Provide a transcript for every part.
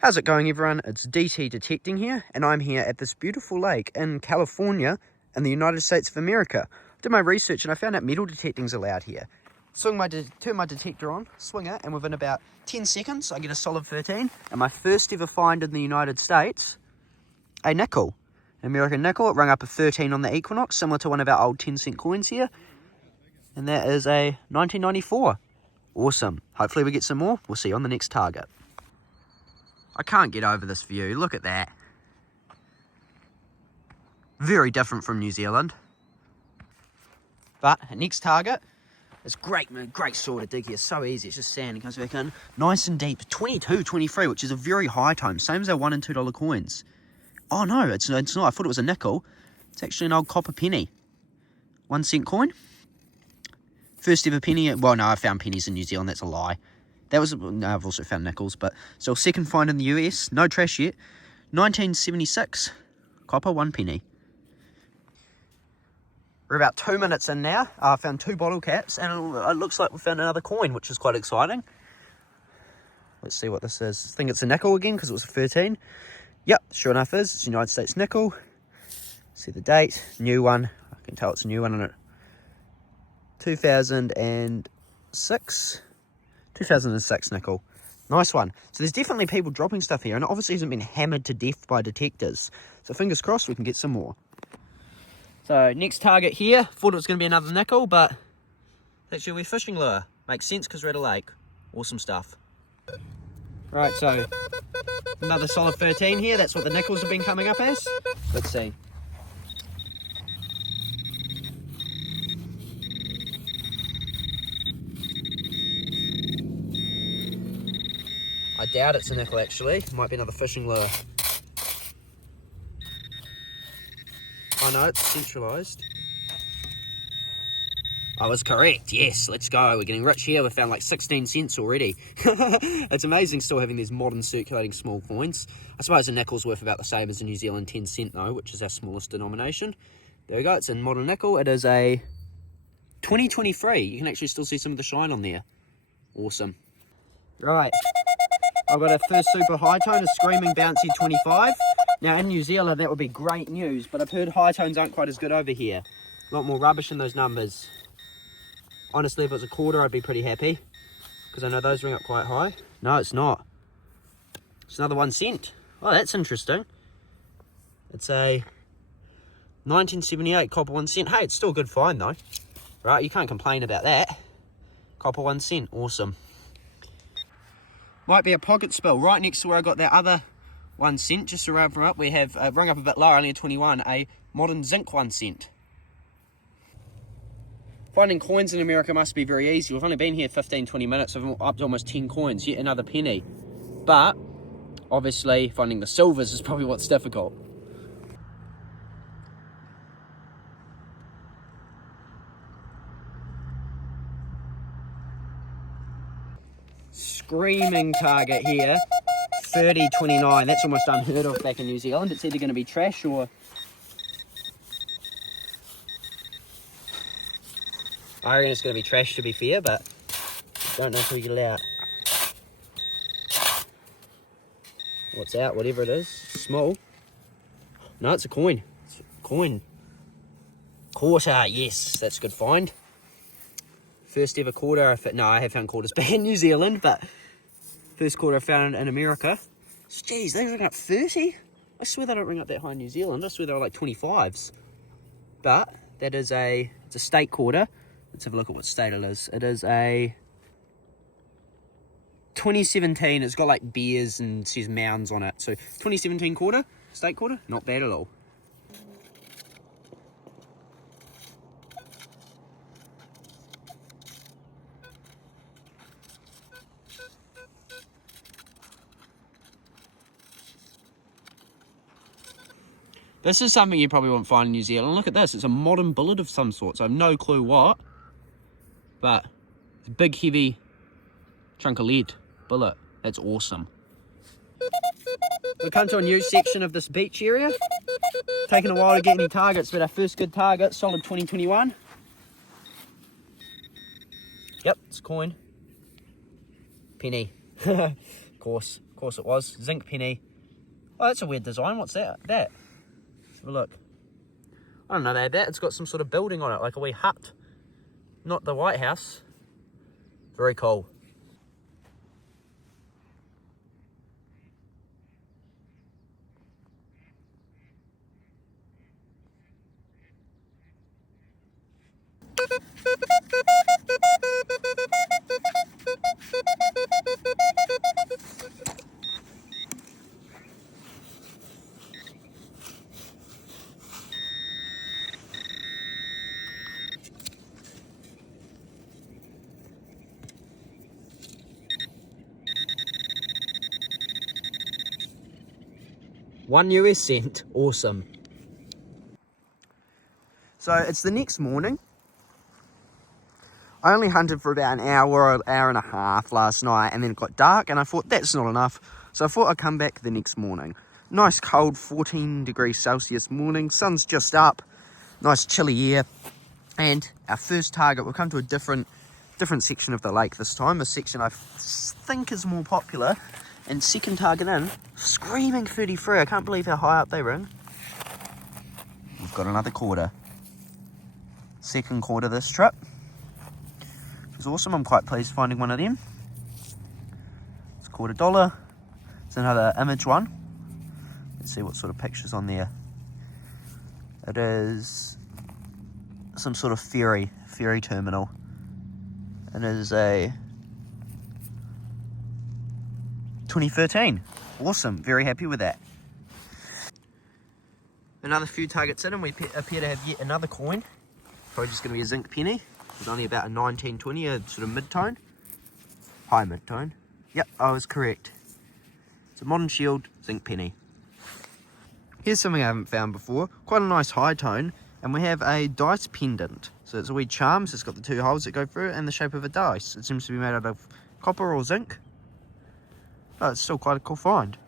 How's it going, everyone? It's DT Detecting here, and I'm here at this beautiful lake in California in the United States of America. I did my research and I found out metal detecting's allowed here. Turn my detector on, swing it, and within about 10 seconds I get a solid 13. And my first ever find in the United States, a nickel. An American nickel. It rung up a 13 on the Equinox, similar to one of our old 10-cent coins here. And that is a 1994. Awesome. Hopefully we get some more. We'll see you on the next target. I can't get over this view. Look at that. Very different from New Zealand. But next target is great, man. Great sort of dig here. So easy. It's just sand. It comes back in nice and deep. 22, 23, which is a very high time. Same as our $1 and $2 coins. Oh no, it's not. I thought it was a nickel. It's actually an old copper penny. 1 cent coin. First ever penny. Well, no, I found pennies in New Zealand. That's a lie. That was, no, I've also found nickels, but still second find in the US, no trash yet. 1976, copper, 1 penny. We're about 2 minutes in now. I found 2 bottle caps, and it looks like we found another coin, which is quite exciting. Let's see what this is. I think it's a nickel again, because it was a 13. Yep, sure enough is. It's a United States nickel. See the date, new one. I can tell it's a new one on it. 2006 nickel. Nice one. So there's definitely people dropping stuff here, and it obviously hasn't been hammered to death by detectors. So fingers crossed we can get some more. So next target here, thought it was going to be another nickel, but actually we're fishing lure. Makes sense because we're at a lake. Awesome stuff. Right, so another solid 13 here. That's what the nickels have been coming up as. Let's see. I doubt it's a nickel, actually. Might be another fishing lure. Oh no, it's centralised. I was correct. Yes, let's go. We're getting rich here. We found like 16 cents already. It's amazing still having these modern circulating small coins. I suppose a nickel's worth about the same as a New Zealand 10 cent though, which is our smallest denomination. There we go. It's in modern nickel. It is a 2023. You can actually still see some of the shine on there. Awesome. Right. I've got a first super high tone, a screaming bouncy 25. Now in New Zealand that would be great news, but I've heard high tones aren't quite as good over here. A lot more rubbish in those numbers. Honestly, if it was a quarter I'd be pretty happy, because I know those ring up quite high. No, it's not. It's another 1 cent. Oh, that's interesting. It's a 1978 copper 1 cent. Hey, it's still a good find though. Right, you can't complain about that. Copper 1 cent, awesome. Might be a pocket spill right next to where I got that other 1 cent. Just around from up, we have rung up a bit lower, only a 21, a modern zinc 1 cent. Finding coins in America must be very easy. We've only been here 15-20 minutes, so we've up to almost 10 coins, yet another penny. But obviously finding the silvers is probably what's difficult. Screaming target here, 30.29. That's almost unheard of back in New Zealand. It's either going to be trash or... I reckon it's going to be trash to be fair, but don't know until you get it out. What's out? Whatever it is. Small. No, it's a coin. It's a coin. Quarter, yes. That's a good find. First ever quarter. No, I have found quarters back in New Zealand, but first quarter I found in America. Jeez, they ring up 30? I swear they don't ring up that high in New Zealand. I swear they were like 25s. But that is it's a state quarter. Let's have a look at what state it is. It is a 2017. It's got like beers and says mounds on it. So 2017 quarter, state quarter, not bad at all. This is something you probably won't find in New Zealand. Look at this. It's a modern bullet of some sort. So I have no clue what. But it's a big, heavy chunk of lead bullet. That's awesome. We've come to a new section of this beach area. Taken a while to get any targets, but our first good target, solid 2021. Yep, it's a coin. Penny. Of course it was. Zinc penny. Oh, that's a weird design. What's that? Let's have a look. I don't know they had that. It's got some sort of building on it, like a wee hut. Not the White House. Very cool. $1 Awesome. So it's the next morning. I only hunted for about an hour and a half last night, and then it got dark, and I thought that's not enough. So I thought I'd come back the next morning. Nice cold 14 degrees Celsius morning. Sun's just up. Nice chilly air. And our first target, we'll come to a different section of the lake this time. A section I think is more popular. And second target in, screaming 33. I can't believe how high up they ring. We've got another quarter. Second quarter this trip. It was awesome. I'm quite pleased finding one of them. It's $0.25. It's another image one. Let's see what sort of picture's on there. It is some sort of ferry terminal. It is a 2013. Awesome. Very happy with that. Another few targets in, and we appear to have yet another coin. Probably just going to be a zinc penny. It's only about a 1920, a sort of mid-tone. High mid-tone. Yep, I was correct. It's a modern shield zinc penny. Here's something I haven't found before. Quite a nice high tone. And we have a dice pendant. So it's a wee charm. So it's got the two holes that go through it and the shape of a dice. It seems to be made out of copper or zinc. But it's still quite a cool find.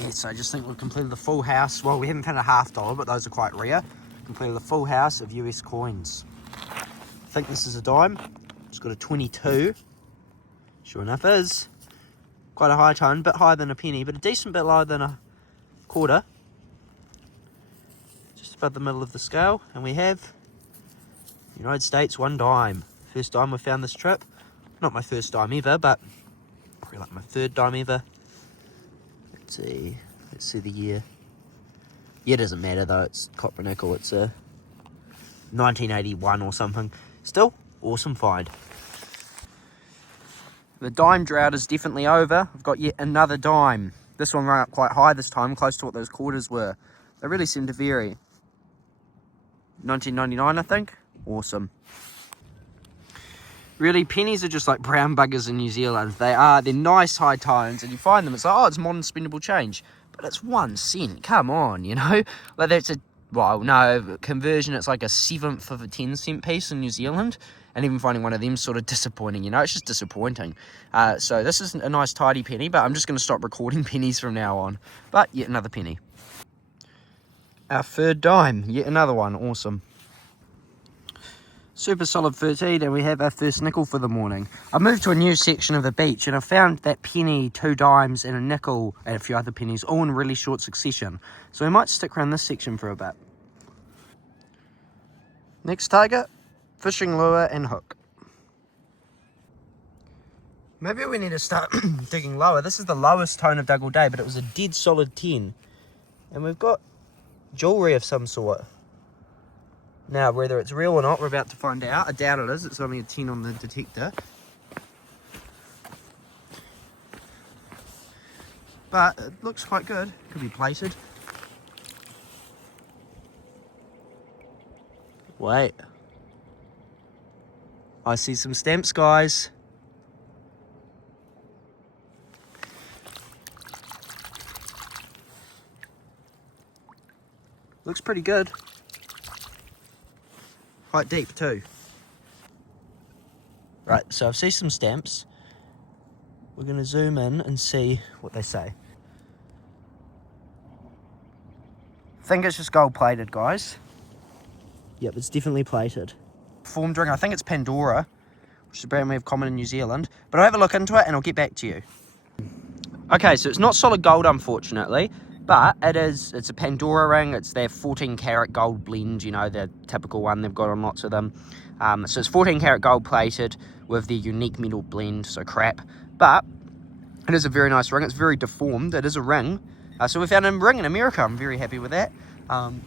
Yes, I just think we've completed the full house. Well, we haven't found a $1/2, but those are quite rare. Completed the full house of US coins. I think this is a dime. It's got a 22. Sure enough is. Quite a high tone, bit higher than a penny, but a decent bit lower than a quarter. Just about the middle of the scale. And we have United States, 1 dime. First dime we found this trip. Not my first dime ever, but probably like my 3rd dime ever. Let's see the year. Yeah, it doesn't matter though, it's copper nickel. It's a 1981 or something. Still, awesome find. The dime drought is definitely over. I've got yet another dime. This one ran up quite high this time, close to what those quarters were. They really seem to vary. 1999, I think. Awesome. Really, pennies are just like brown buggers in New Zealand. They're nice high tones, and you find them, it's like, oh, it's modern spendable change. But it's 1 cent, come on, you know? Like that's conversion, it's like a 1/7 of a 10-cent piece in New Zealand. And even finding one of them sort of disappointing, you know? It's just disappointing. So this is a nice tidy penny, but I'm just going to stop recording pennies from now on. But yet another penny. Our 3rd dime, yet another one, awesome. Super solid 13, and we have our first nickel for the morning. I moved to a new section of the beach, and I found that penny, 2 dimes, and a nickel, and a few other pennies, all in really short succession. So we might stick around this section for a bit. Next target, fishing lure and hook. Maybe we need to start digging lower. This is the lowest tone I've dug all day, but it was a dead solid 10. And we've got jewellery of some sort. Now, whether it's real or not, we're about to find out. I doubt it is. It's only a 10 on the detector. But it looks quite good. Could be plated. Wait. I see some stamps, guys. Looks pretty good. Quite deep too. Right, so I've seen some stamps. We're going to zoom in and see what they say. I think it's just gold plated, guys. Yep, it's definitely plated. Formed ring, I think it's Pandora. which is a brand we have common in New Zealand. But I'll have a look into it and I'll get back to you. Okay, so it's not solid gold, unfortunately, but it's a Pandora ring. It's their 14 karat gold blend, you know, the typical one they've got on lots of them. So it's 14 karat gold plated with the unique metal blend, so crap. But it is a very nice ring. It's very deformed. It is a ring. So we found a ring in America. I'm very happy with that. And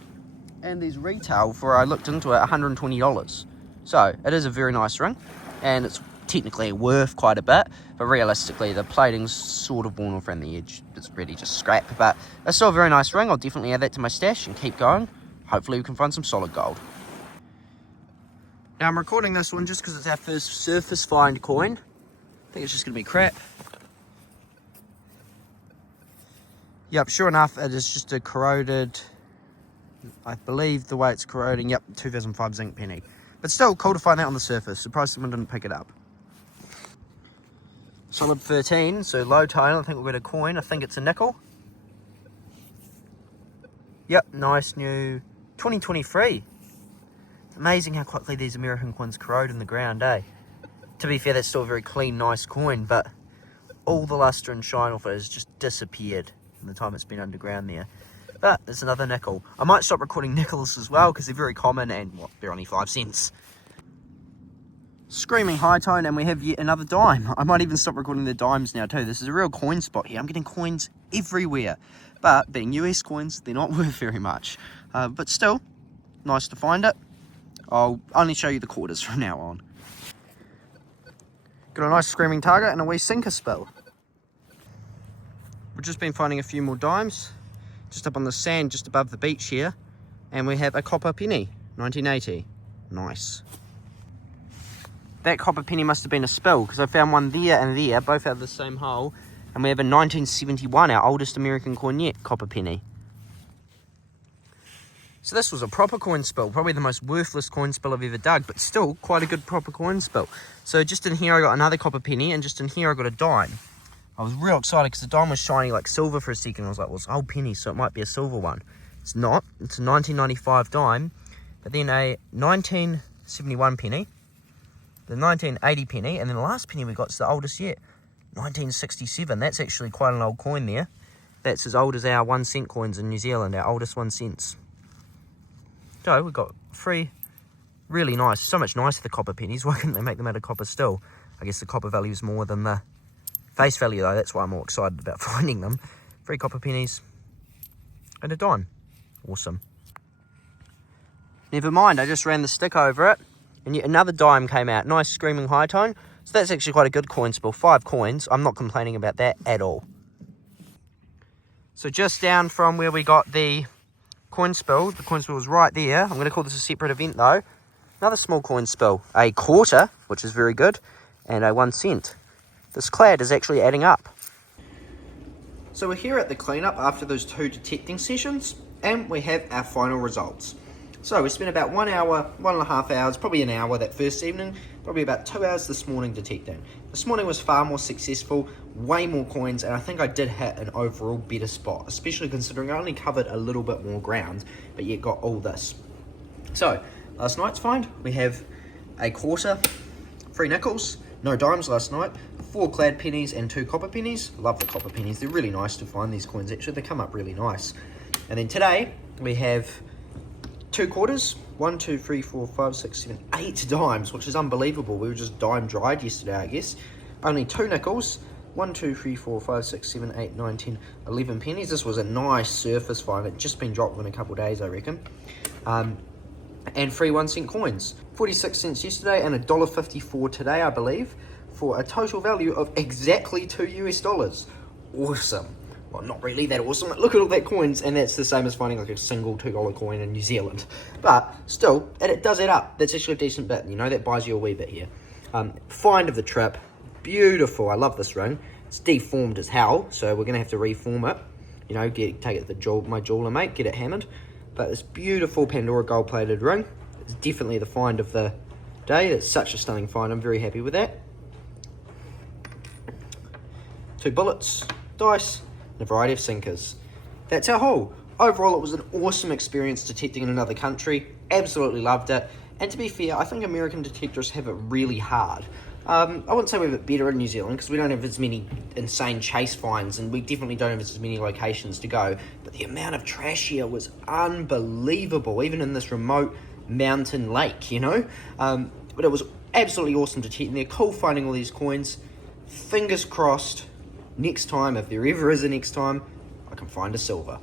there's retail for, I looked into it, $120. So it is a very nice ring, and it's technically worth quite a bit, but realistically the plating's sort of worn off around the edge. It's really just scrap, but it's still a very nice ring. I'll definitely add that to my stash and keep going. Hopefully we can find some solid gold. Now I'm recording this one just because it's our first surface find coin. I think it's just going to be crap. Yep, sure enough, it is just a corroded, I believe the way it's corroding, yep, 2005 zinc penny. But still, cool to find that on the surface. Surprised someone didn't pick it up. Solid 13, so low tone. I think we'll get a coin. I think it's a nickel. Yep, nice new 2023. Amazing how quickly these American coins corrode in the ground, eh? To be fair, that's still a very clean, nice coin, but all the luster and shine off it has just disappeared in the time it's been underground there. But it's another nickel. I might stop recording nickels as well because they're very common and, what, they're only 5 cents. Screaming high tone, and we have yet another dime. I might even stop recording the dimes now too. This is a real coin spot here. I'm getting coins everywhere. But being US coins, they're not worth very much. But still, nice to find it. I'll only show you the quarters from now on. Got a nice screaming target and a wee sinker spill. We've just been finding a few more dimes, just up on the sand, just above the beach here. And we have a copper penny, 1980. Nice. That copper penny must have been a spill, because I found one there and there, both out of the same hole. And we have a 1971, our oldest American coin yet, copper penny. So this was a proper coin spill, probably the most worthless coin spill I've ever dug, but still quite a good proper coin spill. So just in here I got another copper penny, and just in here I got a dime. I was real excited because the dime was shiny like silver for a second. I was like, well, it's an old penny, so it might be a silver one. It's not. It's a 1995 dime, but then a 1971 penny, the 1980 penny, and then the last penny we got is the oldest yet, 1967. That's actually quite an old coin there. That's as old as our 1 cent coins in New Zealand, our oldest 1 cents. So we've got 3 really nice, so much nicer the copper pennies. Why couldn't they make them out of copper still? I guess the copper value is more than the face value though. That's why I'm more excited about finding them. 3 copper pennies and a dime. Awesome. Never mind, I just ran the stick over it and yet another dime came out. Nice screaming high tone. So that's actually quite a good coin spill. 5 coins. I'm not complaining about that at all. So just down from where we got the coin spill was right there. I'm going to call this a separate event though. Another small coin spill. A quarter, which is very good, and a 1 cent. This clad is actually adding up. So we're here at the cleanup after those 2 detecting sessions, and we have our final results. So we spent about 1 hour, 1.5 hours, probably an hour that first evening, probably about 2 hours this morning detecting. This morning was far more successful, way more coins, and I think I did hit an overall better spot, especially considering I only covered a little bit more ground, but yet got all this. So, last night's find, we have a quarter, 3 nickels, no dimes last night, 4 clad pennies and 2 copper pennies. Love the copper pennies, they're really nice to find these coins actually, they come up really nice. And then today, we have 2 quarters, 1, 2, 3, 4, 5, 6, 7, 8 dimes, which is unbelievable. We were just dime dried yesterday, I guess. Only 2 nickels, 1, 2, 3, 4, 5, 6, 7, 8, 9, 10, 11 pennies. This was a nice surface find. It'd just been dropped within a couple of days, I reckon. And 3 1 cent coins. 46 cents yesterday and $1.54 today, I believe, for a total value of exactly $2 US. Awesome. Well, not really that awesome. Look at all that coins, and that's the same as finding like a single $2 coin in New Zealand. But still, it does add up. That's actually a decent bit, you know, that buys you a wee bit here. Find of the trip, beautiful. I love this ring. It's deformed as hell, so we're gonna have to reform it. You know, take it to my jeweler mate, get it hammered. But this beautiful Pandora gold-plated ring is definitely the find of the day. It's such a stunning find. I'm very happy with that. 2 bullets, dice, and a variety of sinkers. That's our haul. Overall, it was an awesome experience detecting in another country. Absolutely loved it. And to be fair, I think American detectors have it really hard. I wouldn't say we're a bit better in New Zealand because we don't have as many insane chase finds and we definitely don't have as many locations to go. But the amount of trash here was unbelievable, even in this remote mountain lake, you know? But it was absolutely awesome to cheat in there. Cool finding all these coins. Fingers crossed, next time, if there ever is a next time, I can find a silver.